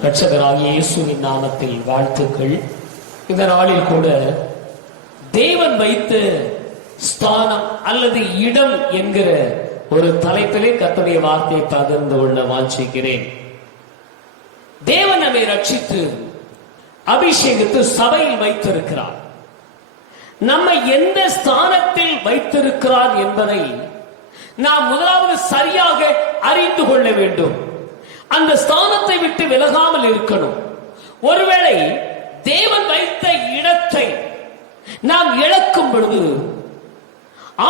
இரட்சகராகிய இயேசுவின் நாமத்தில் வாழ்த்துக்கள். இந்த நாளில் கூட தேவன் வைத்த ஸ்தானம் அல்லது இடம் என்கிற ஒரு தலைப்பிலே கர்த்தருடைய வார்த்தையை பகிர்ந்து கொள்ள வாஞ்சிக்கிறேன். தேவன் நம்மை ரட்சித்து அபிஷேகித்து சபையில் வைத்திருக்கிறார். நம்மை எந்த ஸ்தானத்தில் வைத்திருக்கிறார் என்பதை நாம் முதலாவது சரியாக அறிந்து கொள்ள வேண்டும். அந்த ஸ்தானத்தை விட்டு விலகாமல் இருக்கணும். ஒருவேளை தேவன் வைத்த இடத்தை நாம் இழக்கும் பொழுது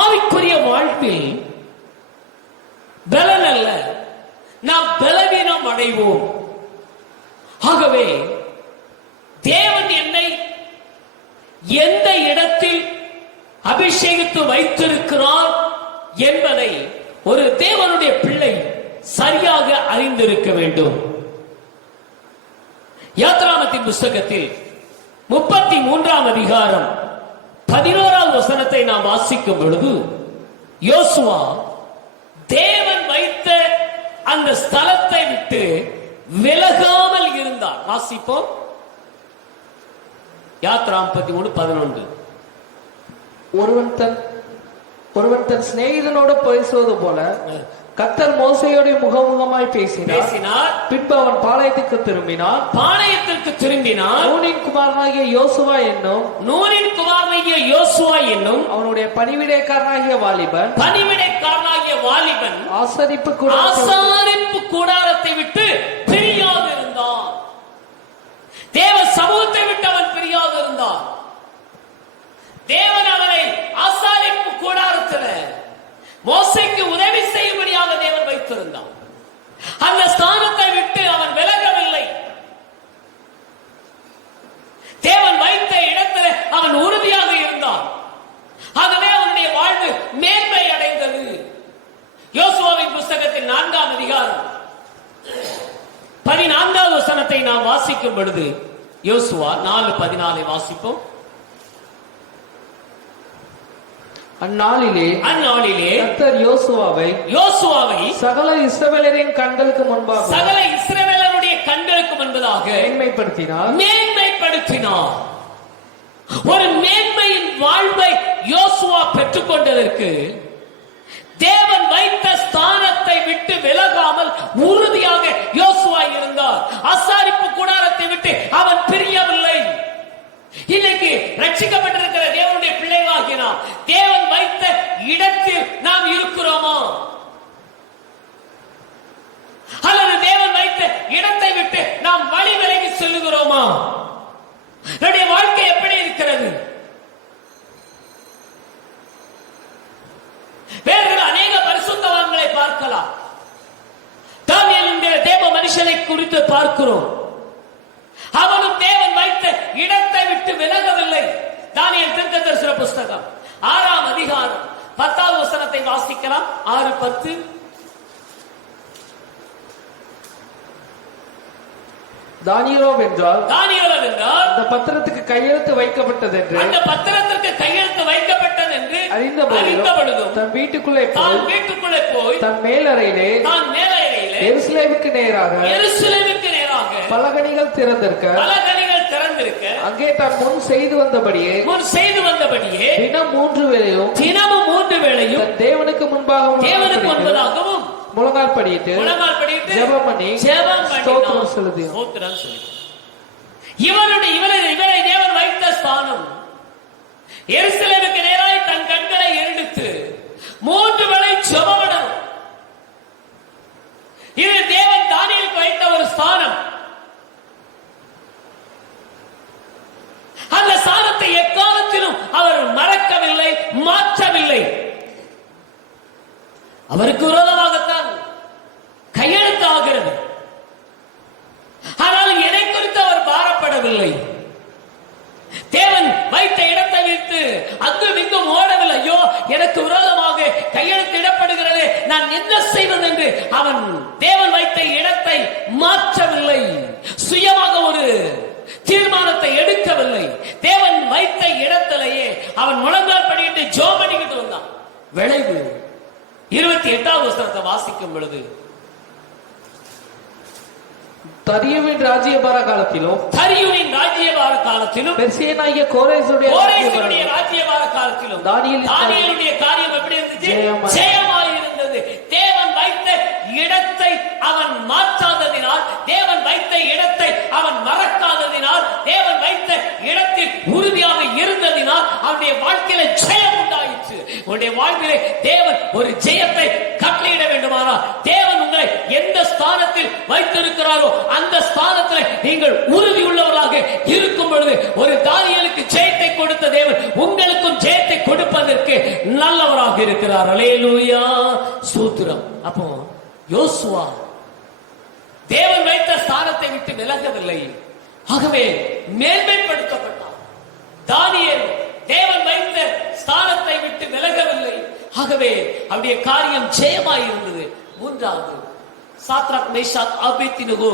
ஆவிக்குரிய வாழ்வில் பலன் அல்ல, நாம் பலவீனம் அடைவோம். ஆகவே தேவன் என்னை எந்த இடத்தில் அபிஷேகித்து வைத்திருக்கிறார் என்பதை ஒரு தேவனுடைய பிள்ளை சரியாக அறிந்திருக்க வேண்டும். யாத்ராமத்தின் புஸ்தகத்தில் 33ஆம் அதிகாரம் 11ஆம் வசனத்தை நாம் வாசிக்கும் பொழுது யோசுவா தேவன் வைத்த அந்த ஸ்தலத்தை விட்டு விலகாமல் இருந்தார். வாசிப்போம். யாத்ராம் 33:11. ஒருவன் தன் சிநேகிதனோடு பேசுவது போல கர்த்தர் மோசேயோடு முகமுகமாய் பேசினார். பின்பு அவன் பாளையத்துக்கு திரும்பினான். நூனின் குமாரனாகிய யோசுவா என்னும் அவனுடைய பணிவிடைக்காரனாகிய வாலிபன் ஆசரிப்பு கூடாரத்தை விட்டு பிரியாது இருந்தான். தேவ சமூகத்தை விட்டு அவன் பிரியாது இருந்தான். தேவன் அவனை ஆசாரிப்பு கூடாரத்தில் மோசேக்கு உதவி செய்யும்படியாக தேவன் வைத்திருந்தான். அந்த ஸ்தானத்தை விட்டு அவன் விலகவில்லை. தேவன் வைத்த இடத்தில் அவன் உறுதியாக இருந்தான். ஆகவே அவனுடைய வாழ்வு மேன்மை அடைந்தது. யோசுவாவின் புஸ்தகத்தின் 4ஆம் அதிகாரம் 14ஆவது வசனத்தை நாம் வாசிக்கும் பொழுது யோசுவா 4:14 வாசிப்போம். அந்நாளிலே கர்த்தர் யோசுவாவை சகல இஸ்ரவேலரின் கண்களுக்கு முன்பாக மேன்மைப்படுத்தினார். ஒரு மேன்மையின் வாழ்வை யோசுவா பெற்றுக் கொண்டதற்கு தேவன் வைத்த ஸ்தானத்தை விட்டு விலகாமல் உறுதியாக யோசுவா இருந்தார். ஆசாரிப்பு கூடாரத்தை விட்டு அவன் பிரியவில்லை. இன்னைக்கு ரட்சிக்கப்பட்டிருக்கிற தேவனுடைய பிள்ளைகளாகிய நாம் தேவன் வைத்த இடத்தில் நாம் இருக்கிறோமா? அல்லது தேவன் வைத்த இடத்தை விட்டு நாம் வழி விலகி செல்லுகிறோமா? நம்முடைய வாழ்க்கை எப்படி இருக்கிறது? வேறு அநேக பரிசுத்தவான்களை பார்க்கலாம். தானியேல் என்கிற தேவ மனுஷனை குறித்து பார்க்கிறோம். அவனும் தேவன் வைத்த இடத்தை விட்டு விலகவில்லை. தானியேல் தீர்க்கதரிசன புஸ்தகம் 6ஆம் அதிகாரம் 10ஆவது வசனத்தை வாசிக்கலாம். 6:10. தானியேலோ வென்றால் அந்த பத்திரத்துக்கு கையெழுத்து வைக்கப்பட்டது என்று அறிந்த பொழுதும் தன் வீட்டுக்குள்ளே போய் தன் மேலறையிலே எருசலேமுக்கு நேராக பலகணிகள் திறந்திருக்க அங்கே தான் முன் செய்து வந்தபடியே தினம் 3 வேளையும் தேவனுக்கு முன்பாகவும் முழங்கால் படியிட்டு ஜெபம் பண்ணி ஸ்தோத்திரம் செலுத்தினார். இவரை தேவன் வைத்த ஸ்தானம் எருசலேமுக்கு நேராய் தன் கண்களை எடுத்து 3 வேளை ஜெபம். இது தேவன் தானியேலுக்கு வைத்த ஒரு ஸ்தானம். அந்த ஸ்தானத்தை எக்காலத்திலும் அவர் மறக்கவில்லை, மாற்றவில்லை. அவருக்கு விரோதமாகத்தான் கையெழுத்து ஆகிறது. ஆனால் என்னை குறித்து அவர் பாரப்படவில்லை. தேவன் வைத்த இடத்தை வைத்து அங்கும் இங்கும் ஓடவில்லை. ஐயோ, எனக்கு விரோதமாக கையெழுத்து இடப்படுகிறது, நான் என்ன செய்வது என்று அவன் தேவன் வைத்த இடத்தை மாற்றவில்லை. சுயமாக ஒரு தீர்மானத்தை எடுக்கவில்லை. தேவன் வைத்த இடத்திலேயே அவன் முழங்கால் படிக்கிட்டு ஜெபம் பண்ணிக்கிட்டு வந்தான். விளைவு 28ஆவது வசனத்தை வாசிக்கும் பொழுது தரியுவின் ராஜ்யபார காலத்திலும் தரியுவின் ராஜ்யபார காலத்திலும் பெர்சியனாகிய கோரேசுடைய ராஜ்யபார காலத்திலும் தானியேலுடைய காரியம் எப்படி இருந்துச்சு? ஜெயமாய் இருந்தது. தேவன் வைத்த இடத்தை அவன் மாற்றாததினால், தேவன் வைத்த இடத்தை அவன் மறக்காததினால், தேவன் வைத்த இடத்தில் உறுதியாக இருந்ததினால் அவனுடைய வாழ்க்கையில ஜெயம் உண்டாயிற்று. உன்னுடைய வாழ்க்கையிலே தேவன் ஒரு ஜெயத்தை கட்டளையிட வேண்டுமானால், தேவன் உங்களை எந்த ஸ்தானத்தில் வைத்திருக்கிறாரோ அந்த ஸ்தானத்தில் நீங்கள் உறுதி உள்ளவர்களாக இருக்கும் பொழுது, ஒரு தானியேலுக்கு ஜெயத்தை கொடுத்த தேவன் உங்களுக்கும் ஜெயத்தை கொடுப்பதற்கு நல்லவராக இருக்கிறார். அல்லேலூயா, ஸ்தோத்திரம். அப்போ யோசுவா தேவன் வைத்த ஸ்தானத்தை விட்டு விலகவில்லை, ஆகவே மேன்மைப்படுத்தப்பட்டார். தானியேல் தேவன் வைத்த ஸ்தானத்தை விட்டு விலகவில்லை, ஆகவே அவருடைய காரியம் ஜெயமாய் இருந்தது. மூன்றாவது, சாத்ராக் மேஷாக் ஆபேத்நேகோ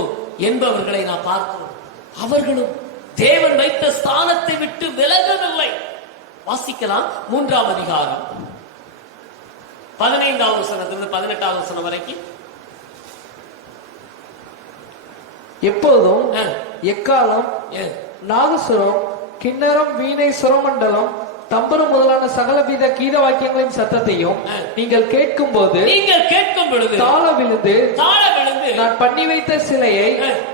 என்பவர்களை நாம் பார்க்கிறோம். அவர்களும் தேவன் வைத்த ஸ்தானத்தை விட்டு விலகவில்லை. வாசிக்கலாம் 3ஆம் அதிகாரம் 15வது வசனத்திலிருந்து 18வது வசனம் வரைக்கும். எப்போதும் எக்காலம், நாகசுரம், கிண்ணறம், வீணை, சுரமண்டலம், தம்பரு முதலான சகலவித கீத வாக்கியங்களின் சத்தத்தையும் நீங்கள் கேட்கும் பொழுது தாழ விழுந்து நான் பண்ணி வைத்த சிலையை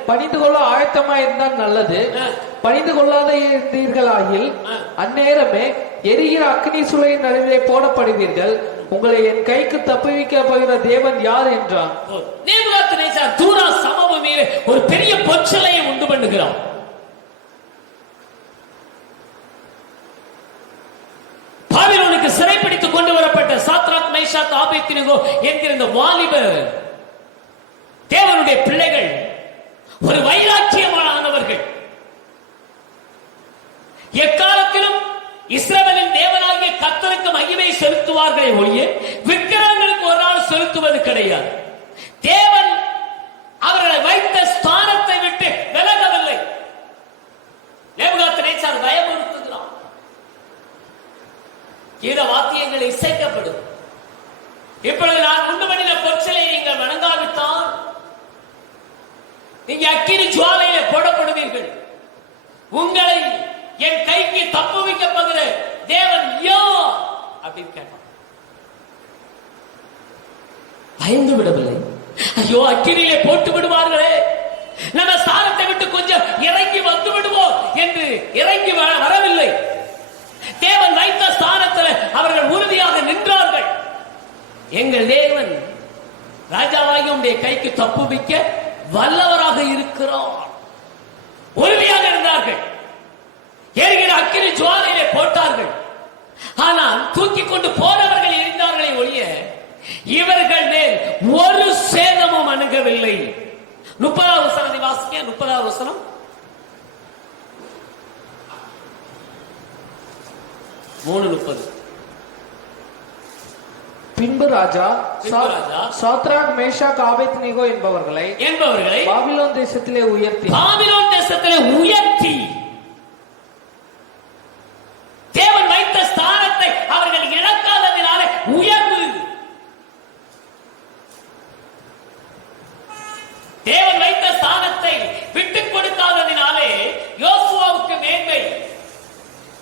பணிந்து கொள்ள ஆயத்தமாயிருந்தால் நல்லது. பணிந்து கொள்ளாத இருந்தீர்களாகில் அந்நேரமே எரிகிற அக்னி சுளையின் நடுவே போடப்படுவீர்கள். உங்களை என் கைக்கு தப்புவிக்க போகிற தேவன் யார் என்றான். நேபுகாத்நேச்சார் தூரா சமபூமியிலே ஒரு பெரிய பொற்சிலையை உண்டு பண்ணுகிறான். பாபிலோனுக்கு சிறைப்பிடித்துக் கொண்டு வரப்பட்ட சாத்ராக் மேஷாக் ஆபேத்நேகோ என்கிற இந்த வாலிபர் தேவனுடைய பிள்ளைகள் ஒரு வைராக்கியமானவர்கள். எக்காலத்திலும் இஸ்ரவேலின் தேவனாகிய கர்த்தருக்கு மகிமை செலுத்துவார்களே ஒழிய விக்கிரகங்களுக்கு ஒரு நாள் செலுத்துவது கிடையாது. தேவன் அவர்களை வைத்த ஸ்தானத்தை விட்டு விலகவில்லை. நேபுகாத்நேச்சார் பயமுறுத்துகிறான். கீத வாத்தியங்கள் இசைக்கப்படும். இப்பொழுது நான் உண்டு பண்ணின பொற்சிலையை நீங்கள் வணங்காவிட்டால் நீங்க அக்கினி ஜுவாலையிலே போடப்படுவீர்கள். உங்களை என் கைக்கு தப்புவிக்க போகிற தேவன் யார் அப்படின்னு கேட்டான். பயந்து விடவில்லை. ஐயோ, அக்கினியிலே போட்டு விடுவார்களே, நம்ம ஸ்தானத்தை விட்டு கொஞ்சம் இறங்கி வந்து விடுவோம் என்று இறங்கி வரவில்லை. தேவன் வைத்த ஸ்தானத்தில் அவர்கள் உறுதியாக நின்றார்கள். எங்கள் தேவன் ராஜாவாகி உடைய கைக்கு தப்புவிக்க வல்லவராக இருக்கிறார். உறுதியாக இருந்தார்கள். எரிகிற அக்கினி ஜுவாலையிலே போட்டார்கள். ஆனால் தூக்கி கொண்டு போனவர்கள் இருந்தார்களே ஒழிய இவர்கள் மேல் ஒரு சேதமும் அணுகவில்லை. 30வது வசனத்தை வாசிக்க. 30வது வசனம். 3:30. பின்பு ராஜா சாத்ராக் மேஷாக் ஆபேத்நேகோ என்பவர்களை பாபிலோன் தேசத்திலே உயர்த்தி தேவன் வைத்த ஸ்தானத்தை அவர்கள் இழக்காததினாலே உயர்வு. தேவன் வைத்த ஸ்தானத்தை விட்டுக் கொடுக்காததினாலே யோசுவாவுக்கு மேன்மை.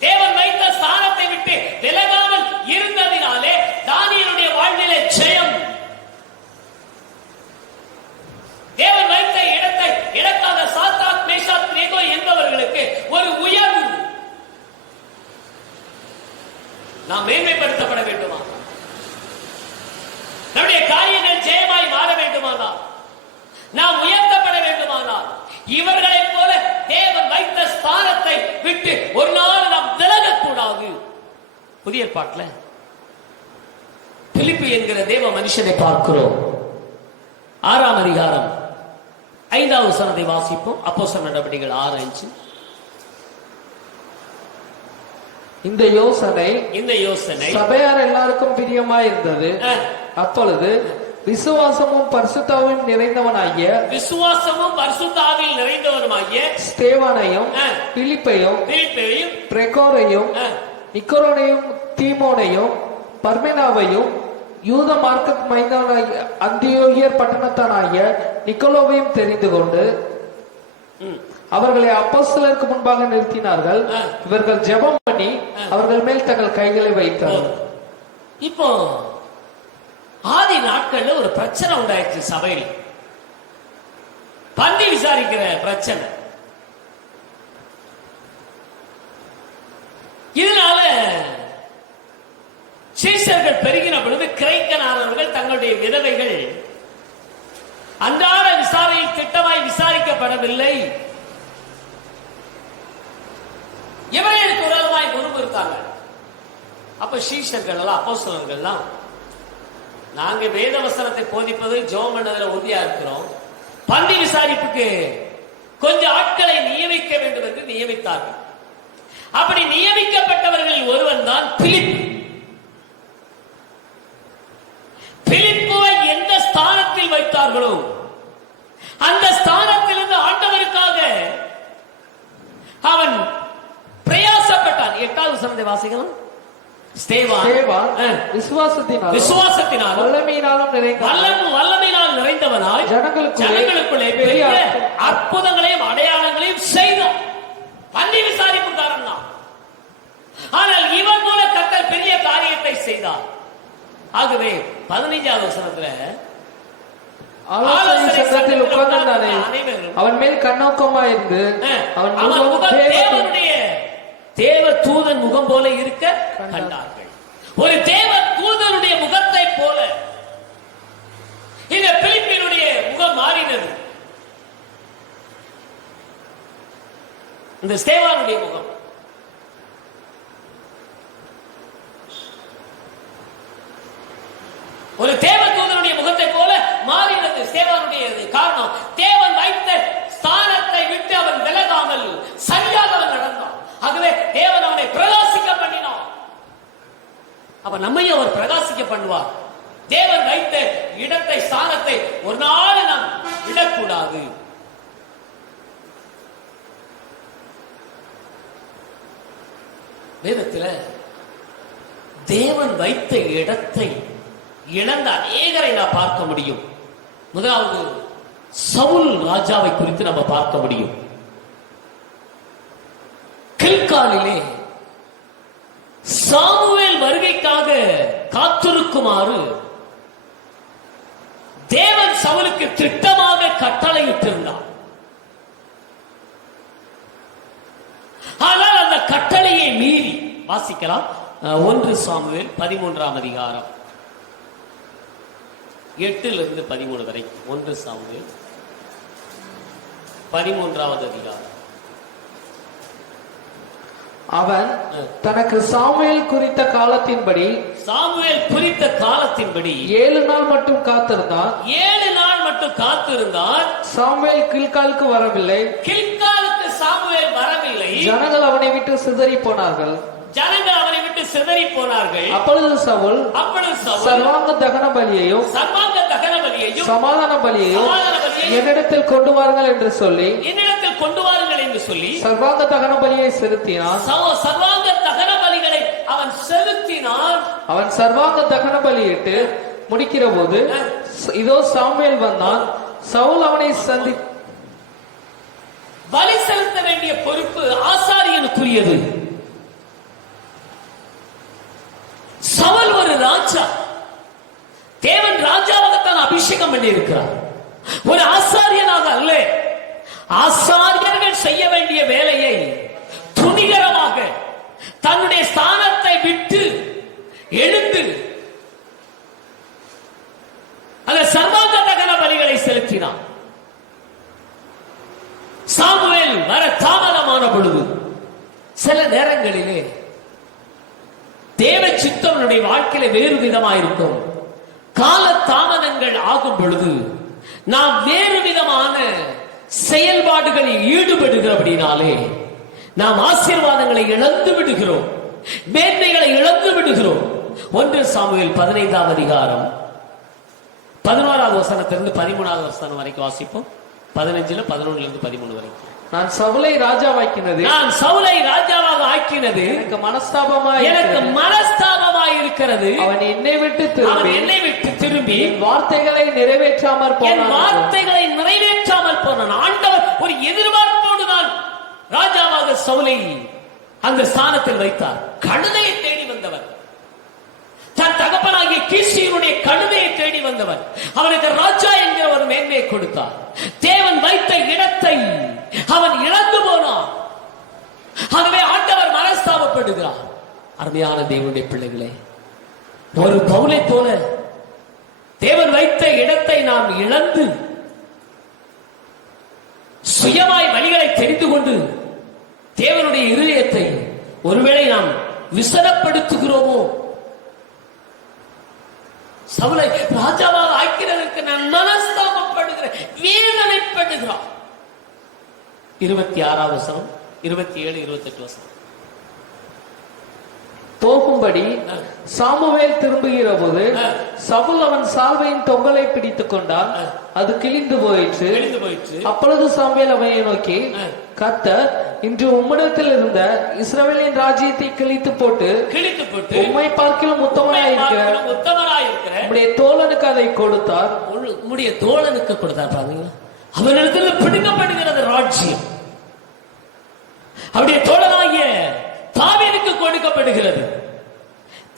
தேவன் வைத்த ஸ்தானத்தை விட்டு விலகாமல் இருந்ததினாலே தானியேலுடைய வாழ்விலே ஜெயம். தேவன் வைத்த இடத்தை இழக்காத சாத்ராக் மேஷாக் ஆபேத்நேகோ என்பவர்களுக்கு ஒரு உயர்வு. நாம் மேன்மைப்படுத்தப்பட வேண்டுமா? நம்முடைய காரியங்கள் ஜெயமாய் மாற வேண்டுமானால், நாம் உயர்த்தப்பட வேண்டுமானால், இவர்களைப் போல தேவன் வைத்த ஸ்தானத்தை விட்டு ஒரு நாள் நாம் விலகக்கூடாது. புதிய ஏற்பாட்டில் பிலிப்பு என்கிற தேவ மனுஷனை பார்க்கிறோம். 6ஆம் அதிகாரம் 5வது வசனத்தை வாசிப்போம். அப்போஸ்தலர் நடவடிக்கைகள் 6:5. இந்த யோசனை சபையார் எல்லாருக்கும் பிரியமா இருந்தது. அப்பொழுது விசுவாசமும் பரிசுத்தாவில் நிறைந்தவனாகிய ஸ்தேவானையும் பிலிப்பையும் பிரகோரையும் நிக்கோரோனையும் தீமோனையும் பர்மெனாவையும் யூத மார்க்க மைந்தவனாகிய அந்தியோகியர் பட்டணத்தானாகிய நிக்கோலோவையும் தெரிந்து கொண்டு அவர்களை அப்போஸ்தலருக்கு முன்பாக நிறுத்தினார்கள். இவர்கள் ஜெபம் பண்ணி அவர்கள் மேல் தங்கள் கைகளை வைத்தார்கள். இப்போ ஆதி நாட்கள்ல ஒரு பிரச்சனை உண்டாயிடுச்சு சபையில். பந்தி விசாரிக்கிற பிரச்சனை. இதனால சீஷர்கள் பெருகின பொழுது கிரேக்கனானவர்கள் தங்களுடைய விதவைகள் அன்றாட விசாரணையில் திட்டமாய் விசாரிக்கப்படவில்லை. இவர்களுக்கு விரோதமாய் முறுமுறுத்தாங்க. அப்ப சீஷர்கள் எல்லாம் அப்போஸ்தலர்கள் எல்லாம் நாங்க வேத வசனத்தை போதிப்பது ஜெபம் பண்ணதுல உறுதியா இருக்கிறோம். பந்தி விசாரிப்புக்கு கொஞ்சம் ஆட்களை நியமிக்க வேண்டும் என்று நியமித்தார்கள். அப்படி நியமிக்கப்பட்டவர்களில் ஒருவன் தான் பிலிப்பு. பிலிப்புவை எந்த ஸ்தானத்தில் வைத்தார்களோ அந்த ஸ்தானத்திலிருந்து ஆண்டவருக்காக அவன் பிரயாசப்பட்டான். 8வது வசனத்தை வாசிக்கலாம். ஸ்தேவான் விசுவாசத்தினாலும் வல்லமையினால் நிறைந்தவனாய் ஜனங்களுக்குள்ளே பெரிய அற்புதங்களையும் அடையாளங்களையும் செய்தான். பந்தி விசாரிப்புக்காரன் தான். ஆனால் இவன் மூல கர்த்தர் பெரிய காரியத்தை செய்தார். ஆகவே 15வது வசனத்துல ஆலோசனை உட்கார்ந்தானே அவன் மேல் கண்ணோக்கமாயிருந்து தேவனுடைய தேவ தூதன் முகம் போல இருக்க கண்டார்கள். ஒரு தேவ தூதனுடைய முகத்தை போல இந்த பிலிப்பினுடைய முகம் மாறினது. இந்த ஸ்தேவானுடைய முகம் ஒரு தேவ தூதனுடைய முகத்தை போல மாறினது. ஸ்தேவானுடையது காரணம் தேவன் வைத்த ஸ்தானத்தை விட்டு அவன் விலகாமல் சரியாக அவன் நடந்தான். ஆகவே தேவன் அவனை பிரகாசிக்க பண்ணினான். அப்ப நம்மையும் அவர் பிரகாசிக்க பண்ணுவார். தேவன் வைத்த இடத்தை ஸ்தானத்தை ஒரு நாள் நாம் விடக்கூடாது. வேதத்தில் தேவன் வைத்த இடத்தை இழந்த அநேகரை நாம் பார்க்க முடியும். முதலாவது சவுல் ராஜாவை குறித்து நம்ம பார்க்க முடியும். கில்காலிலே சாமுவேல் வருகைக்காக காத்திருக்குமாறு தேவன் சவுலுக்கு திட்டமாக கட்டளையிட்டிருந்தார். ஆனால் அந்த கட்டளையை மீறி வாசிக்கலாம். 1 சாமுவேல் 13ஆம் அதிகாரம் 8 - 13 வரை. 1 சாமுவேல் 13வது அதிகாரம். அவன் தனக்கு சாமுவேல் குறித்த காலத்தின்படி 7 நாள் மட்டும் காத்திருந்தான். 7 நாள் மட்டும் காத்திருந்தான். சாமுவேல் கில்காலுக்கு வரவில்லை. கில்காலுக்கு சாமுவேல் வரவில்லை. ஜனங்கள் அவனை விட்டு சிதறி போனார்கள். அப்பொழுது சவுல் சர்வாங்க தகன பலியையும் சமாதான பலியையும் என்னிடத்தில் கொண்டு வாருங்கள் என்று சொல்லி சர்வாங்க தகன பலியை செலுத்தினான். அவன் சர்வாங்க தகன பலியிட்டு முடிக்கிற போது இதோ சாமுவேல் வந்தான். சவுல் அவனை சந்தி பலி செலுத்த வேண்டிய பொறுப்பு ஆசாரியனுக்குரியது. சவுல் ஒரு ராஜா. தேவன் ராஜாவாகத்தான் அபிஷேகம் பண்ணி இருக்கிறார், ஒரு ஆசாரியனாக அல்ல. ஆசாரியர்கள் செய்ய வேண்டிய வேலையை துணிகரமாக தன்னுடைய ஸ்தானத்தை விட்டு எழுந்து அந்த சர்வாங்க தகன பலிகளை செலுத்தினான். சாமுவேல் வர தாமதமான பொழுது சில நேரங்களிலே தேவ சித்தவனுடைய வாழ்க்கையில வேறு விதமாயிருக்கும். கால தாமதங்கள் ஆகும் பொழுது நாம் வேறு விதமான செயல்பாடுகளில் ஈடுபடுகிறபடினாலே நாம் ஆசீர்வாதங்களை இழந்து விடுகிறோம், மேன்மைகளை இழந்து விடுகிறோம். 1 சாமுவேல் 15ஆம் அதிகாரம் 11வது வசனத்திலிருந்து 13வது வசனம் வரைக்கும் வாசிப்போம். 15 11 13 வரைக்கும். நான் சவுலை ராஜாவாக்கினது எனக்கு மனஸ்தாபமாய் இருக்கிறது. அவன் என்னை விட்டு திரும்பி வார்த்தைகளை நிறைவேற்றாமல் போனான். ஆண்டவர் ஒரு எதிர்பார்ப்போடு தான் ராஜாவாக சவுலை அந்த ஸ்தானத்தில் வைத்தார். கழுதையை தேடி வந்தவர், தன் தகப்பனாகிய கீசியனுடைய கழுதையை தேடி வந்தவர், அவனுக்கு ராஜா என்கிற ஒரு மேன்மையை கொடுத்தார். தேவன் வைத்த இடத்தை அவன் இழந்து போனான். ஆகவே ஆண்டவர் மனஸ்தாபப்படுகிறார். அருமையான தேவனுடைய பிள்ளைகளே, ஒரு பவுலை போல தேவன் வைத்த இடத்தை நாம் இழந்து சுயமாய் வழிகளை தெரிந்து கொண்டு தேவனுடைய இருதயத்தை ஒருவேளை நாம் விசனப்படுத்துகிறோமோ? சவுலை ராஜாவாக ஆக்கிறதற்கு நான் மனஸ்தாபப்படுகிறேன், வேதனைப்படுகிறான். 26 வசனம், 27, 28 வசனம். போகும்படி சாமுவேல் திரும்புகிற போது சவுல் அவன் சால்வையின் தொங்கலை பிடித்துக் கொண்டான், அது கிழிந்து போயிற்று. அப்பொழுது சாமுவேல் அவனை நோக்கி, கர்த்தர் இன்று உம்மிடத்தில் இருந்த இஸ்ரவேலின் ராஜ்யத்தை கிழித்து போட்டு உம்மை பார்க்கிலும் உத்தமனாயிருக்கிற உம்முடைய தோழனுக்கு அதை கொடுத்தார். உம்முடைய தோழனுக்கு கொடுத்தார். பாருங்க, அவனிடத்தில் பிடிக்கப்படுகிறது ராஜ்யம், அவருடைய தோழனாகிய தாவீதுக்கு கொடுக்கப்படுகிறது.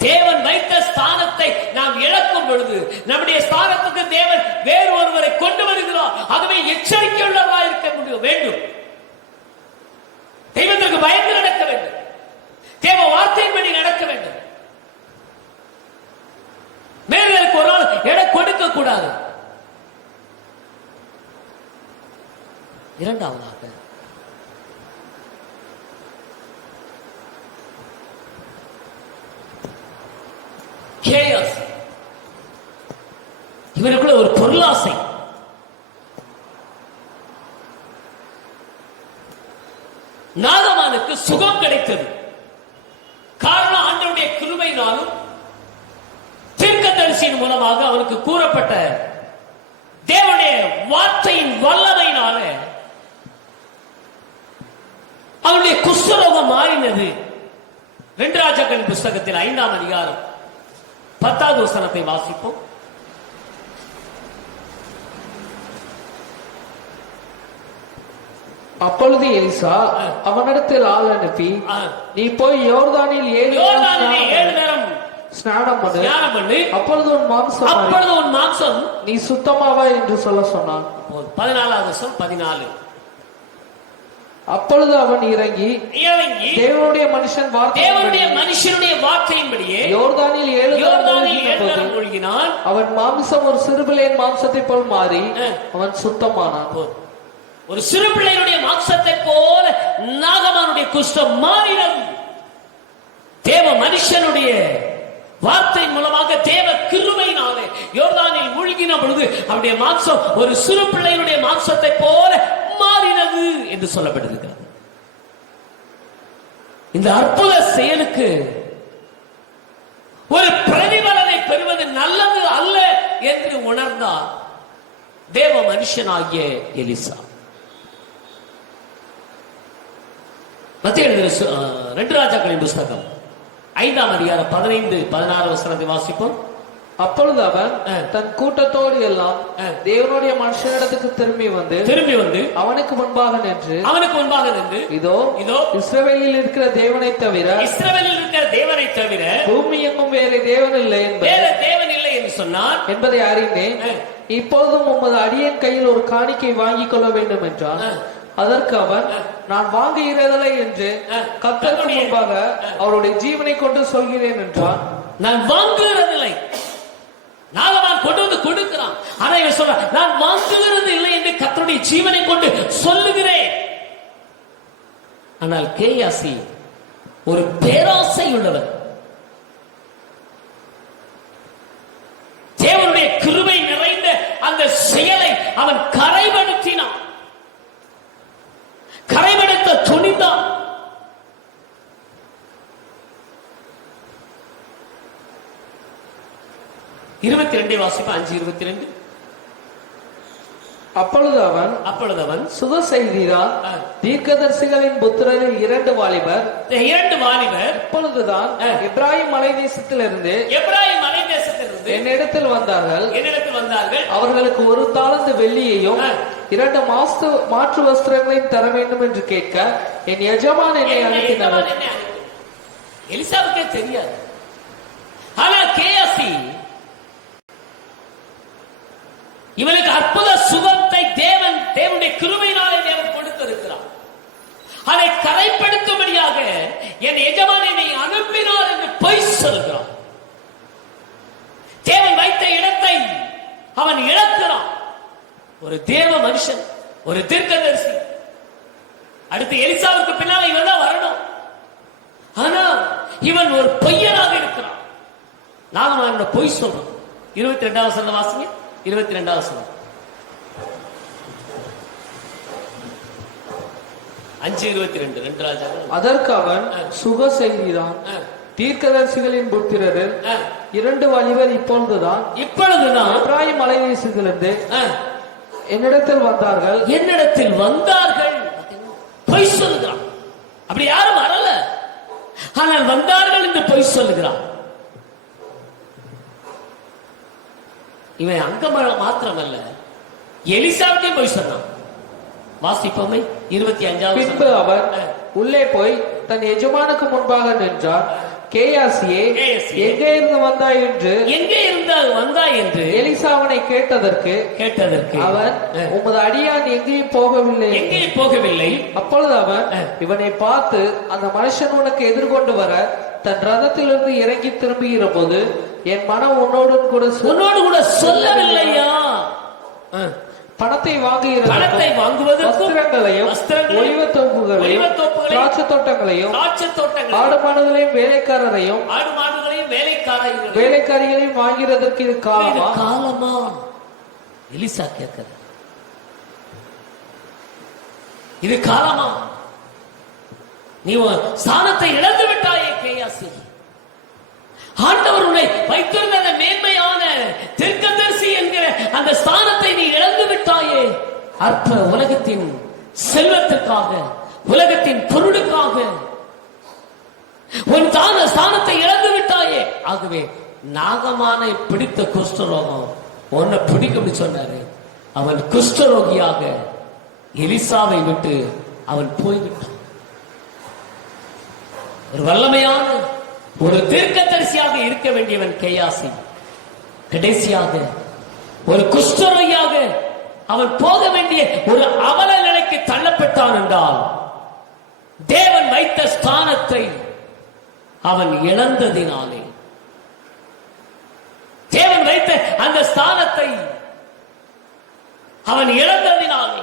தேவன் வைத்த ஸ்தானத்தை நாம் இழக்கும் பொழுது நம்முடைய ஸ்தானத்துக்கு தேவன் வேறு ஒருவரை கொண்டு வருகிறார். ஆகவே எச்சரிக்கை உள்ளவராக இருக்க வேண்டும். தெய்வத்திற்கு பயந்து நடக்க வேண்டும். தேவ வார்த்தையின்படி நடக்க வேண்டும். மேலுக்கு ஒரு நாள் இடம் கொடுக்க கூடாது. இரண்டாவதாக இவருக்குள்ள ஒரு பொருளாசை. நாகமானுக்கு சுகம் கிடைத்தது. காரணம் ஆண்டவருடைய கிருபையினாலும் தீர்க்கதரிசியின் மூலமாக அவனுக்கு கூறப்பட்ட தேவனுடைய வார்த்தையின் வல்லமையினால அவனுடைய குஷ்டரோகம் மாறினது. 2 ராஜாக்களின் புஸ்தகத்தில் 5ஆம் அதிகாரம் 10வது வசனத்தை வாசிப்போம். அப்பொழுது எலிசா அவனிடத்தில் ஆள் அனுப்பி, நீ போய் யோர்தானில் 7 நேரம் ஸ்நானம் பண்ணு, அப்பொழுது உன் மாம்சம் நீ சுத்தமாவா என்று சொல்ல சொன்னான். 14வது வசனம் 14. அப்பொழுது அவன் இறங்கி தேவனுடைய மனுஷனுடைய வார்த்தையின்படியே யோர்தானில் 7 நேரம் மூழ்கினான். அவன் மாம்சம் ஒரு சிறுபிள்ளையின் மாம்சத்தை போல் மாறி அவன் சுத்தமானான். ஒரு சிறு பிள்ளையினுடைய மாம்சத்தை போல நாகமானுடைய குஷ்டம் மாறினது. தேவ மனுஷனுடைய வார்த்தை மூலமாக தேவ கிருபையினாலே யோர்தானில் மூழ்கின பொழுது அவருடைய மாம்சம் ஒரு சிறு பிள்ளையினுடைய மாம்சத்தை போல மாறினது என்று சொல்லப்படுகிறது. இந்த அற்புத செயலுக்கு ஒரு பிரதிபலனை பெறுவது நல்லது அல்ல என்று உணர்ந்தார் தேவ மனுஷனாகிய எலிசா. 2 ராஜாக்களின் புஸ்தகம் 5ஆம் அதிகாரம் 15, 16 வசனத்தை வாசிப்போம். அப்பொழுது அவன் தன் கூட்டத்தோடு எல்லாம் தேவனுடைய மனுஷனிடத்துக்கு திரும்பி வந்து அவனுக்கு முன்பாக நின்று இதோ இஸ்ரவேலில் இருக்கிற தேவனை தவிர பூமி எங்கும் வேறு தேவன் இல்லை என்று சொன்னார் என்பதை அறிந்தேன். இப்போதும் உமது அடியன் கையில் ஒரு காணிக்கை வாங்கிக் கொள்ள வேண்டும் என்றான். அதற்கு அவன், நான் வாங்குகிறதில்லை என்று கர்த்தருக்கு முன்பாக அவருடைய ஜீவனை கொண்டு சொல்கிறேன் என்றான். நான் வாங்குகிறதில்லை, நாகமான் கொண்டு வந்து கொடுக்கிறான். ஆனா இவன் சொல்றான், நான் வாங்குகிறது இல்லை என்று கர்த்தருடைய ஜீவனை கொண்டு சொல்லுகிறேன். ஆனால் கேயாசி ஒரு பேராசை உள்ளவர். தேவனுடைய கிருபை நிறைந்த அந்த செயலை அவன் கரைபடுத்தினான், கரைபடுத்த துணிந்தான். வாசிப்பு 5:22. அப்பொழுது அவன் சுத செய்கிறான், தீர்க்கதரிசிகளின் புத்திரரில் 2 வாலிபர் இப்பொழுதுதான் எப்ராயிம் மலை தேசத்திலிருந்து என்னிடத்தில் வந்தார்கள். அவர்களுக்கு ஒரு தாலந்து வெள்ளியையும் 2 மாற்று வஸ்திரங்களையும் தர வேண்டும் என்று கேட்க என் எஜமான் என்னை அனுப்பினார். எலிசாவுக்கே தெரியாது. ஆனா கேயாசி இவனுக்கு அற்புத சுகத்தை தேவனுடைய கிருபையினாலே தேவன் கொடுத்திருக்கிறார். அதை கரைப்படுத்தும்படியாக என் எஜமான் என்னை அனுப்பினார் என்று பொய் சொல்கிறான். தேவன் வைத்த இடத்தை அவன் இழக்கிறான். ஒரு தேவ மனுஷன், ஒரு தீர்க்கதரிசி. அடுத்து எலிசாவுக்கு பின்னால் இவன் தான் வரணும். ஆனா இவன் ஒரு பொய்யனாக இருக்கிறான். நாம பொய் சொல்றோம். 22வது வசனம் வாசிங்க. 22வது வசனம் 5:22. அதற்கு அவன் சுக செய்திதான். தீர்க்கதரிசிகளின் புத்திரரில் 2 வழிவர் இப்பொழுதுதான் எப்ராயிம் மலை தேசத்திலிருந்து என்னிடத்தில் வந்தார்கள். பொய் சொல்லுகிறான். அப்படி யாரும் வரல, ஆனால் வந்தார்கள் என்று பொய் சொல்லுகிறான். இவன் அங்க மாத்திரமல்ல, எலிசாவுக்கும் பொய் சொன்னான். வாசிப்போமே 25வது. பின்பு அவர் உள்ளே போய் தன் எஜமானுக்கு முன்பாக நின்றார். கேயாசியே, எங்கே இருந்து வந்தாய் என்று எலிசாவனை கேட்டதற்கு அவன் உமது அடியான் எங்கேயும் போகவில்லை. அப்பொழுது அவன் இவனை பார்த்து, அந்த மனுஷன் உனக்கு எதிர்கொண்டு வர தன் ரதத்திலிருந்து இறங்கி திரும்புகிற போது என் மனம் உன்னோடு கூட சொல்லவில்லையா? பணத்தை வாங்குவது, வஸ்திரங்களையும் ஒலிவத் தோப்புகளையும் திராட்சை தோட்டங்களையும் ஆடு மாடுகளையும் வேலைக்காரிகளையும் வாங்கிறதற்கு இது காலமா? எலிசா கேட்கிறது, இது காலமா? நீ ஸ்தானத்தை இழந்து விட்டாயே கேயாசி. ஆண்டவர் உன்னை வைத்திருந்த அந்த மேன்மையான தீர்க்கதரிசி என்கிற அந்த ஸ்தானத்தை நீ இழந்து விட்டாயே. அற்ப உலகத்தின் செல்வத்துக்காக, உலகத்தின் பொருளுக்காக உன் ஸ்தானத்தை இழந்து விட்டாயே. ஆகவே நாகமானை பிடித்த குஷ்டரோகம் உன்னை பிடிக்கும் சொன்னாரு. அவன் குஷ்டரோகியாக எலிசாவை விட்டு அவன் போய்விட்டான். ஒரு வல்லமையான ஒரு தீர்க்கதரிசியாக இருக்க வேண்டியவன் கேயாசி கடைசியாக ஒரு குஷ்டரோகியாக அவன் போக வேண்டிய ஒரு அவல நிலைக்கு தள்ளப்பட்டான் என்றால், தேவன் வைத்த ஸ்தானத்தை அவன் இழந்ததினாலே, தேவன் வைத்த அந்த ஸ்தானத்தை அவன் இழந்ததினாலே.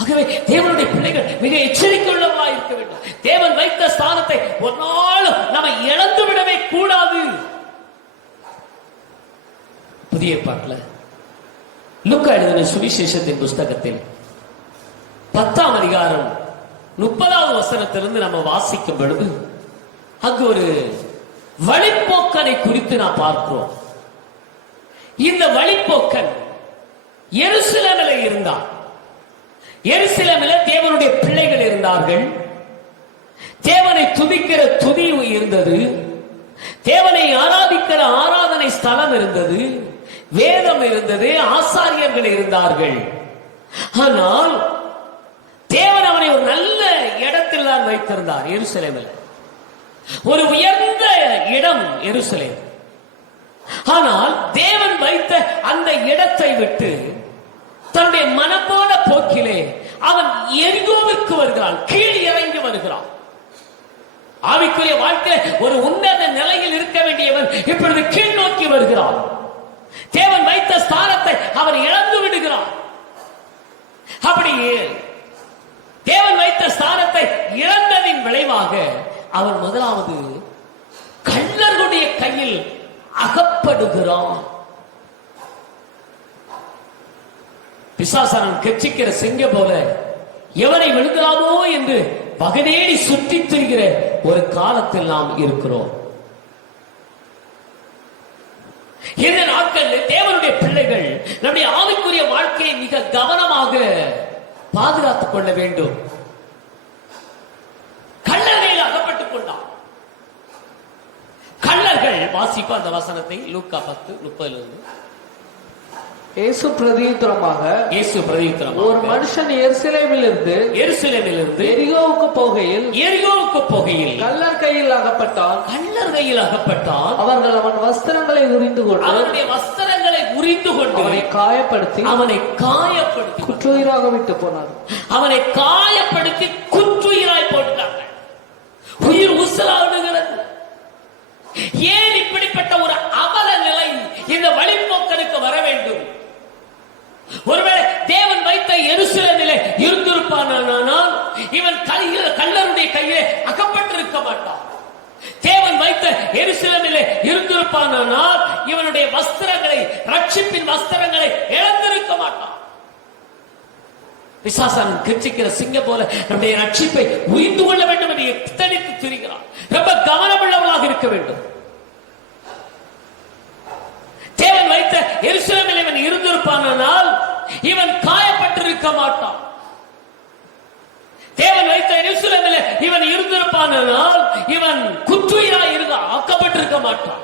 ஆகவே தேவனுடைய பிள்ளைகள் மிக எச்சரிக்கை உள்ளவர்களாக இருக்க வேண்டும். தேவன் வைத்த ஸ்தானத்தை ஒரு நாள் நம்ம இழந்து விடவே கூடாது. புதிய ஏற்பாட்டில் லூக்கா எழுதின சுவிசேஷத்தின் புஸ்தகத்தில் 10ஆம் அதிகாரம் 30வது வசனத்திலிருந்து நம்ம வாசிக்கும் பொழுது அங்கு ஒரு வழிப்போக்கனை குறித்து நாம் பார்க்கிறோம். இந்த வழிப்போக்கன் எருசலேமிலே இருந்தான். எருசலேமிலே தேவனுடைய பிள்ளைகள் இருந்தார்கள். தேவனை துதிக்கிற துதி இருந்தது. தேவனை ஆராதிக்கிற ஆராதனை ஸ்தலம் இருந்தது. வேதம் இருந்தது. ஆசாரியர்கள் இருந்தார்கள். ஆனால் தேவன் அவனை ஒரு நல்ல இடத்தில் தான் வைத்திருந்தார். எருசலேமில் ஒரு உயர்ந்த இடம் எருசலேம். ஆனால் தேவன் வைத்த அந்த இடத்தை விட்டு தன்னுடைய மனப்போன போக்கிலே அவன் எரிகோவிற்கு வருகிறான். கீழ் இறங்கி வருகிறான். ஆவிக்குரிய வாழ்க்கை ஒரு உன்னத நிலையில் இருக்க வேண்டியவன் இப்பொழுது கீழ் நோக்கி வருகிறான். தேவன் வைத்த ஸ்தானத்தை அவன் இழந்து விடுகிறான். அப்படியே தேவன் வைத்த ஸ்தானத்தை இழந்ததின் விளைவாக அவன் முதலாவது கள்ளர்களுடைய கையில் அகப்படுகிறான். பிசாசாரன் கெச்சிக்கிற சிங்க போல எவனை விழுங்கலாமோ என்று வகனேடி சுற்றித் திரிகிற ஒரு காலத்தில் நாம் இருக்கிறோம். இந்த நாட்களில் தேவனுடைய பிள்ளைகள் நம்முடைய ஆவிக்குரிய வாழ்க்கையை மிக கவனமாக பாதுகாத்துக் கொள்ள வேண்டும். கள்ளரையில் அகப்பட்டுக் கொண்டான். வாசிப்போம் அந்த வசனத்தை. லூக்கா 10:30 இயேசு பிரதியுத்தரமாக ஒரு மனுஷன் எருசலேமிலிருந்து எரிகோவுக்கு போகையில் கள்ளர் கையில் அகப்பட்டான். அவர்கள் அவன் வஸ்திரங்களை உரிந்து கொண்டு அவனை காயப்படுத்தி குற்றுயிராக விட்டு போனார். அவனை காயப்படுத்தி குற்றுயிராய் போட்டாங்க. உயிர் உசலாடுகிறது. ஏன் இப்படிப்பட்ட ஒரு அவல நிலை இந்த வழிபோக்கனுக்கு வர வேண்டும்? ஒருவேளை தேவன் வைத்த எருசலேமிலே இருந்திருப்பானால் இவன் கள்ளருடைய கையிலே அகப்பட்டிருக்க மாட்டான். தேவன் வைத்த எருசலேமிலே இருந்திருப்பானால் இவனுடைய வஸ்திரங்களை, ரட்சிப்பின் வஸ்திரங்களை இழந்திருக்க மாட்டான். பிசாசான் கெச்சிக்கிற சிங்கம் போல நம்முடைய ரட்சிப்பை உயிர்ந்து கொள்ள வேண்டும் என்று எத்தனைத்து திரிகிறான். ரொம்ப கவனமுள்ளவர்களாக இருக்க வேண்டும். தேவன் வைத்த எருசலேமில் இவன் இருந்திருப்பானால் இவன் காயப்பட்டிருக்க மாட்டான். தேவன் வைத்த எருசலேமில் இவன் இருந்திருப்பானால் இவன் குற்றுயிராய் ஆக்கப்பட்டிருக்க மாட்டான்.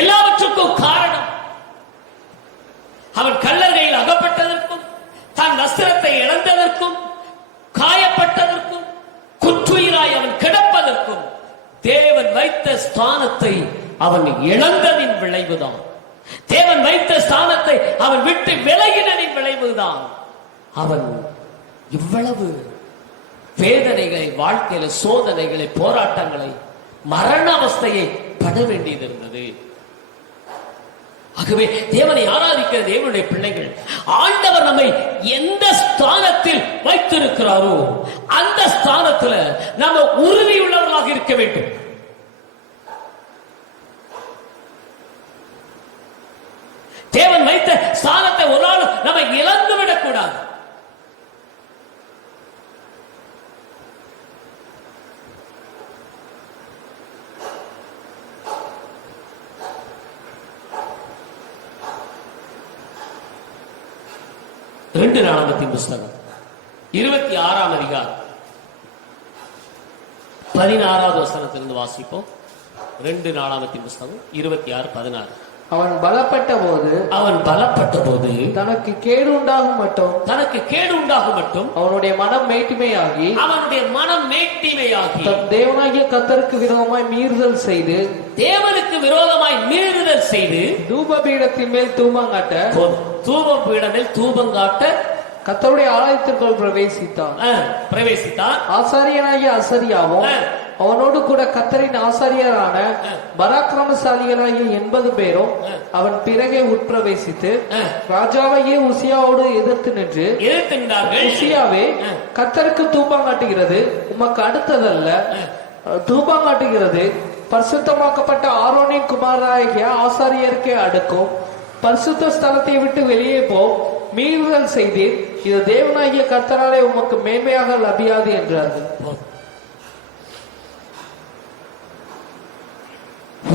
எல்லாவற்றுக்கும் காரணம் அவன் கள்ளர் கையில் அகப்பட்டதற்கும், தான் வஸ்திரத்தை இழந்ததற்கும், காயப்பட்டதற்கும், குற்றுயிராய் அவன் கிடப்பதற்கும் தேவன் வைத்த ஸ்தானத்தை அவன் இழந்ததின் விளைவுதான். தேவன் வைத்த ஸ்தானத்தை அவன் விட்டு விலகினதின் விளைவுதான் அவன் இவ்வளவு வேதனைகளை, வாழ்க்கையில சோதனைகளை, போராட்டங்களை, மரண அவஸ்தையை பட வேண்டியது இருந்தது. ஆகவே தேவனை ஆராதிக்கிற தேவனுடைய பிள்ளைகள், ஆண்டவர் நம்மை எந்த ஸ்தானத்தில் வைத்திருக்கிறாரோ அந்த ஸ்தானத்துல நாம உறுதியுள்ளவர்களாக இருக்க வேண்டும். தேவன் வைத்த ஸ்தானத்தை ஒரு நாள் நம்ம இழந்து விடக்கூடாது. ரெண்டு நாளாகமத்தின் புஸ்தகம் 26ஆம் அதிகாரம் 16வது வசனத்திலிருந்து வாசிப்போம். 2 நாளாகமத்தின் புஸ்தகம் 26:16. அவன் பலப்பட்ட போது தனக்கு கேடு உண்டாகும் மட்டும் அவனுடைய மனம் மேட்டிமையாகி தன் தேவனாகிய கர்த்தருக்கு விரோதமாய் மீறுதல் செய்து தூபபீடத்தின் மேல் தூபங்காட்ட கர்த்தருடைய ஆலயத்திற்குள் பிரவேசித்தான். ஆசாரியனாகிய அசரியாவும் அவனோடு கூட கர்த்தரின் ஆசாரியரான பராக்கிரமசாலிகளாகிய 80 பேரும் அவன் பிறகே உட்பிரவேசித்து ராஜாவையே உசியாவோடு எதிர்த்து நின்றார்கள். உசியாவே, கர்த்தருக்கு தூபங்காட்டுகிறது உமக்கு அடுத்ததல்ல. தூபங்காட்டுகிறது பரிசுத்தமாக்கப்பட்ட ஆரோனின் குமாரராகிய ஆசாரியருக்கே அடுக்கும். பரிசுத்த ஸ்தலத்தை விட்டு வெளியே போ, மீறுதல் செய்தீர். இது தேவனாகிய கர்த்தராலே உமக்கு மேன்மையாக லபியாது என்றார்கள்.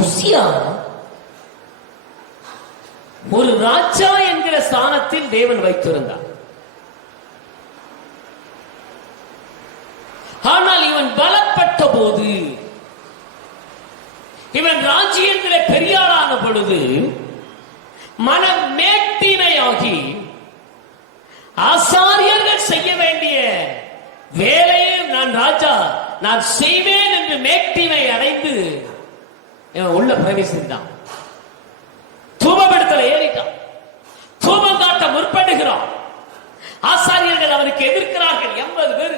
உசியா ஒரு ராஜா என்கிற ஸ்தானத்தில் தேவன் வைத்திருந்தார். ஆனால் இவன் பலப்பட்ட போது, இவன் ராஜ்யத்தில் பெரியாரான பொழுது மனம் மேட்டிமையாகி ஆசாரியர்கள் செய்ய வேண்டிய வேலையை நான் ராஜா நான் செய்வேன் என்று மேட்டிமை அடைந்து உள்ள பிரவேசித்தான். தூபபீடத்தில் ஏறிட்டான். தூபம் காட்ட முற்படுகிறான். ஆசாரியர்கள் அவனுக்கு எதிர்க்கிறார்கள். 80 பேர்.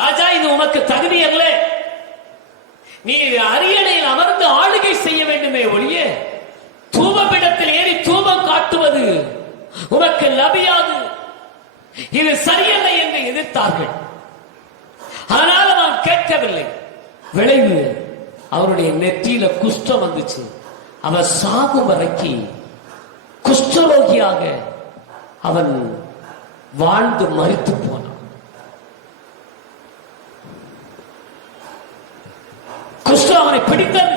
ராஜா, இது உமக்கு தகுதி அல்ல. நீ அரியணையில் அமர்ந்து ஆளுகை செய்ய வேண்டுமே ஒழிய தூபபீடத்தில் ஏறி தூபம் காட்டுவது உமக்கு லபியாது. இது சரியல்ல என்று எதிர்த்தார்கள். ஆனால் அவன் கேட்கவில்லை. விளைவு, அவருடைய நெற்றியில குஷ்டம் வந்துச்சு. அவன் சாகும் வரைக்கும் குஷ்டரோகியாக அவன் வாழ்ந்து மரித்து போனான். குஷ்டம் அவனை பிடித்தது.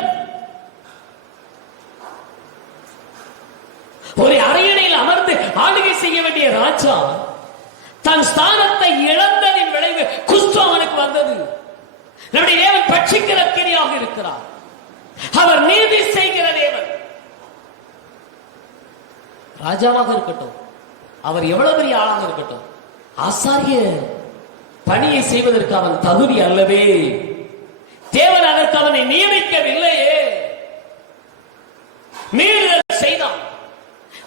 ஒரு அரியணையில் அமர்ந்து ஆளுகை செய்ய வேண்டிய ராஜா தன் ஸ்தானத்தை இழந்ததின் விளைவு குஷ்டம் அவனுக்கு வந்தது. நம்முடைய தேவன் பட்சிக்கிற அக்கினியாக இருக்கிறார். அவர் நீதி செய்கிற தேவன். ராஜாவாக இருக்கட்டும், அவர் எவ்வளவு பெரிய ஆளாக இருக்கட்டும், ஆசாரிய பணியை செய்வதற்கு அவன் தகுதி அல்லவே. தேவன் அதற்கு அவனை நியமிக்கவில்லையே. மீறுதல் செய்தான்.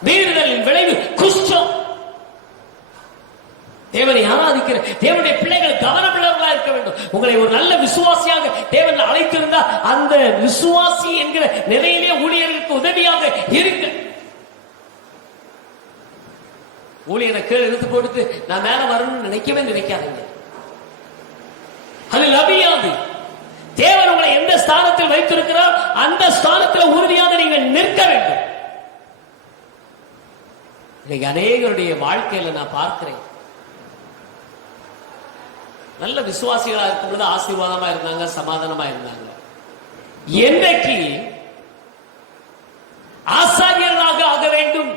மீறுதலின் விளைவு குஷ்டம். தேவனை ஆராதிக்கிற தேவனுடைய பிள்ளைகள் கவனமுள்ளவர்களாக இருக்க வேண்டும். உங்களை ஒரு நல்ல விசுவாசியாக தேவன் அழைத்திருந்தால் அந்த விசுவாசி என்கிற நிலையிலே ஊழியர்களுக்கு உதவியாக இருக்க. ஊழியரை கீழே இழுத்து கொடுத்து நான் மேல வரணும்னு நினைக்காதீங்க. அது லபியாது. தேவன் உங்களை எந்த ஸ்தானத்தில் வைத்திருக்கிறார் அந்த ஸ்தானத்தில் உறுதியாக நீங்கள் நிற்க வேண்டும். இன்னைக்கு அநேகருடைய வாழ்க்கையில நான் பார்க்கிறேன், நல்ல விசுவாசிகளா இருக்கும்போது ஆசீர்வாதமா இருந்தாங்க, சமாதானமா இருந்தாங்க. என்றைக்கு ஆசாரியர்களாக ஆக வேண்டும்,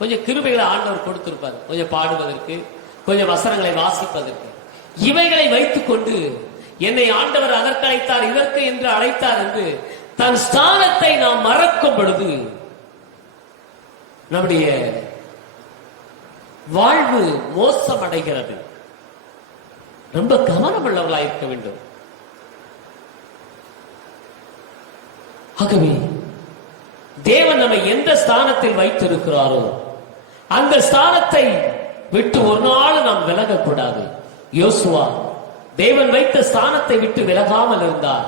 கொஞ்சம் கிருபைகளை ஆண்டவர் கொடுத்திருப்பார், கொஞ்சம் பாடுவதற்கு, கொஞ்சம் வசனங்களை வாசிப்பதற்கு. இவைகளை வைத்துக் கொண்டு என்னை ஆண்டவர் அதற்கு அழைத்தார், இதற்கு என்று அழைத்தார் என்று தன் ஸ்தானத்தை நாம் மறக்கும் பொழுது நம்முடைய வாழ்வு மோசமடைகிறது. ரொம்ப கவனம் உள்ளவர்களாக இருக்க வேண்டும். ஆகவே தேவன் நம்மை எந்த ஸ்தானத்தில் வைத்திருக்கிறாரோ அந்த ஸ்தானத்தை விட்டு ஒரு நாள் நாம் விலகக்கூடாது. யோசுவா தேவன் வைத்த ஸ்தானத்தை விட்டு விலகாமல் இருந்தார்.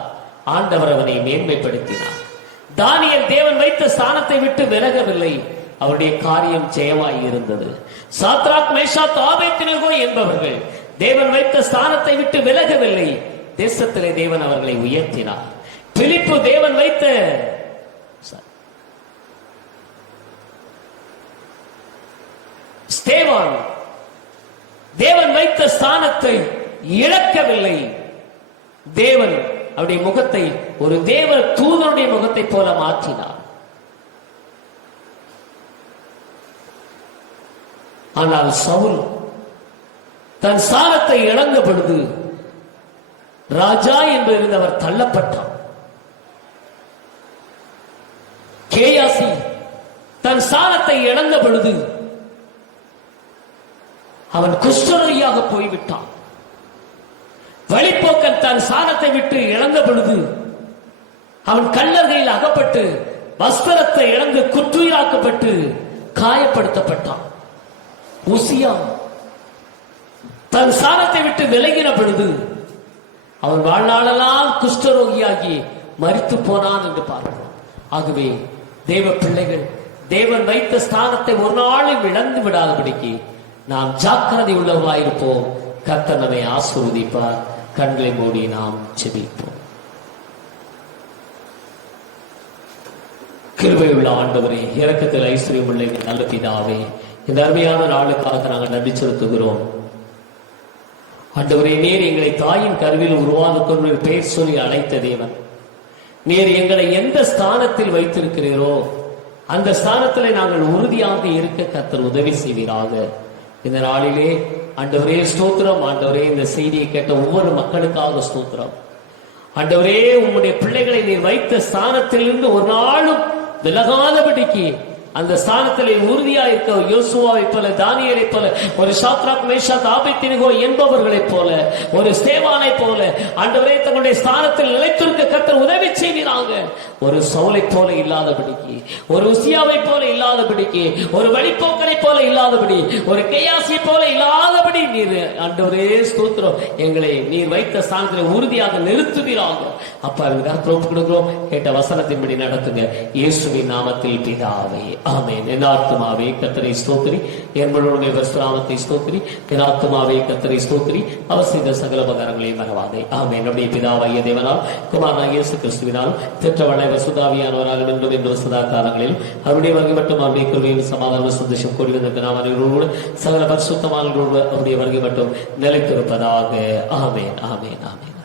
ஆண்டவர் அவனை மேன்மைப்படுத்தினார். தானியேல் தேவன் வைத்த ஸ்தானத்தை விட்டு விலகவில்லை, அவருடைய காரியம் ஜெயமாய் இருந்தது. சாத்ராக், மேஷாக், ஆபேத்நேகோ என்பவர்கள் தேவன் வைத்த ஸ்தானத்தை விட்டு விலகவில்லை, தேசத்திலே தேவன் அவர்களை உயர்த்தினார். பிலிப்பு தேவன் வைத்த ஸ்தேவான் தேவன் வைத்த ஸ்தானத்தை இழக்கவில்லை. தேவன் அவருடைய முகத்தை ஒரு தேவ தூதனுடைய முகத்தை போல மாற்றினார். ஆனால் சவுல் தன் ஸ்தானத்தை இழந்த பொழுது ராஜா என்று இருந்தவர் தள்ளப்பட்டான். கேயாசி தன் ஸ்தானத்தை இழந்த பொழுது அவன் குஷ்டரோகியாக போய்விட்டான். வழிப்போக்கன் தன் ஸ்தானத்தை விட்டு இழந்த பொழுது அவன் கல்லறையில் அகப்பட்டு வஸ்திரத்தை இழந்து குற்றுயிராக்கப்பட்டு காயப்படுத்தப்பட்டான். உசியா தன் ஸ்தானத்தை விட்டு விலகின பொழுது அவன் வாழ்நாளெல்லாம் குஷ்டரோகியாகி மரித்து போனான் என்று பார்க்கிறோம். ஆகவே தேவ பிள்ளைகள் தேவன் வைத்த ஸ்தானத்தை ஒரு நாளும் இழந்து விடாதபடிக்கு நாம் ஜாக்கிரதை உள்ளவர்களாயிருப்போம். கர்த்தர் நம்மை ஆசீர்வதிப்பார். கண்களை மூடி நாம் ஜெபிப்போம். கிருபையுள்ள ஆண்டவரே, இரக்கத்தில் ஐஸ்வர்யம் உள்ள நல்ல பிதாவே, இந்த அருமையான நாளுக்காக நாங்கள் நன்றி செலுத்துகிறோம். ஆண்டவரே, நீர் எங்களை தாயின் கருவில் உருவாக கொண்டு பெயர் சொல்லி அழைத்த தேவன். நீர் எங்களை எந்த ஸ்தானத்தில் வைத்திருக்கிறீரோ அந்த ஸ்தானத்தில் நாங்கள் உறுதியாக இருக்க கர்த்தர் உதவி செய்வீராக. இந்த நாளிலே ஆண்டவரே ஸ்தோத்திரம். ஆண்டவரே, இந்த செய்தியை கேட்ட ஒவ்வொரு மக்களுக்காக ஸ்தோத்திரம். ஆண்டவரே, உம்முடைய பிள்ளைகளை நீர் வைத்த ஸ்தானத்திலிருந்து ஒரு நாளும் விலகாதபடிக்கு அந்த ஸ்தானத்திலே உறுதியா இருக்க யோசுவாவை போல, தானியேலை போல, ஒரு சாத்ராக், மேஷாக், ஆபேத்நேகோ என்பவர்களைப் போல, ஒரு ஸ்தேவானை போல ஆண்டவரே தங்களுடைய ஸ்தானத்தில் நிலைத்திருக்க கர்த்தர் உதவி செய்வீராக. ஒரு சவுலை போல இல்லாதபடிக்கு, ஒரு உசியாவை போல இல்லாதபடிக்கு, ஒரு வழிப்போக்கனை போல இல்லாதபடி, ஒரு கேயாசியை போல இல்லாதபடி நீர் ஆண்டவரே ஸ்தோத்திரம் எங்களை நீர் வைத்த ஸ்தானத்தில் உறுதியாக நிறுத்துவீராக. அப்பா கர்த்தர் ஒப்புக் கொடுக்கிறோம். கேட்ட வசனத்தின்படி நடத்துங்க. இயேசுவின் நாமத்தில் பிதாவே, ஆமென். என் ஆத்துமாவே கர்த்தரை ஸ்தோத்திரி, என் முழுவதுமே நாமத்தை ஸ்தோத்திரி, என் ஆத்துமாவே கர்த்தரை ஸ்தோத்திரி, அவர் செய்த சகல உபகாரங்களையும் மறவாதே. ஆமென். நம்முடைய பிதாவாகிய தேவனால், குமாரனாகிய இயேசு கிறிஸ்துவினால், திட்டவளை வசுதாவியானவராக நின்றும் என்று சதா காலங்களில் அவருடைய வருகை மட்டும் அவருடைய கிருபையும் சமாதான சந்தோஷம் கூடி வந்த நாம் அனைவரோடு சகல பரிசுத்தமானவர்களோடு அவருடைய வருகை மட்டும் நிலைத்திருப்பதாக. ஆமென், ஆமென், ஆமென்.